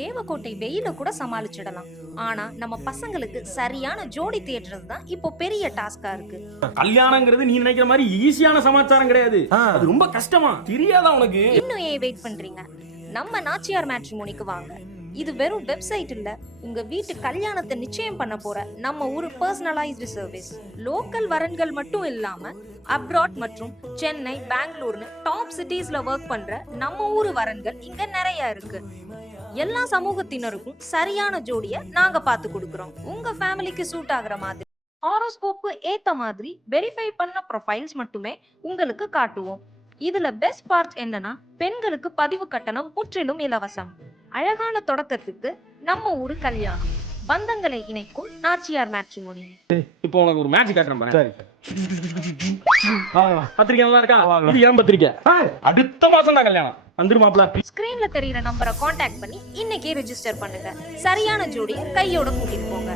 தேவக்கோட்டை வெயில கூட சமாளிச்சிடலாம். ஆனா நம்ம பசங்களுக்கு சரியான ஜோடி தேடுறது தான் இப்போ பெரிய டாஸ்கா இருக்கு. கல்யாணங்கிறது நீ நினைக்கிற மாதிரி ஈஸியான சமாச்சாரம் கிடையாது. அது ரொம்ப கஷ்டமா? தெரியாதா உனக்கு? இன்னும் ஏன் வெயிட் பண்றீங்க? நம்ம நாச்சியார் மேட்ரிமோனிக்கு வாங்க. இது வெறும் வெப்சைட் இல்ல. உங்க வீட்டு கல்யாணத்தை நிச்சயம் பண்ண போற நம்ம ஊர் பர்சனலைஸ்டு சர்வீஸ் லோக்கல் வரன்கள் மட்டும் இல்லாம அப்ராட் மற்றும் சென்னை பெங்களூர்னு டாப் சிட்டிஸ்ல ஒர்க் பண்ற நம்ம ஊர் வரன்கள் இங்க நிறைய இருக்கு. எல்லா சமூகத்தினருக்கும் சரியான ஜோடிய நாங்க பார்த்து கொடுக்கறோம். உங்க ஃபேமிலிக்கு சூட் ஆகுற மாதிரி ஹாரோஸ்கோப்பு ஏத்த மாதிரி வெரிஃபை பண்ண ப்ரொஃபைல்ஸ் மட்டுமே உங்களுக்கு காட்டுவோம். இதுல பெஸ்ட் பார்ட் என்னன்னா பெண்களுக்கு பதிவு கட்டணம் முற்றிலும் இலவசம். அழகான தொடக்கத்துக்கு நம்ம ஊரு கல்யாணம் பந்தங்களை இணைக்கும் நாச்சியார் மேட்ரிமோனி இப்போ உனக்கு ஒரு மேட்ச் காட்டுறேன் பாரு. பத்திரிக்கை நல்லா இருக்கா. இது ஏன் பத்திரிக்கை? அடுத்த மாசம் தான் கல்யாணம். வந்துருமாப்ல? ஸ்கிரீன்ல தெரியுற நம்பரை காண்டாக்ட் பண்ணி இன்னைக்கே ரெஜிஸ்டர் பண்ணுங்க. சரியான ஜோடியை கையோட கூட்டிட்டு போங்க.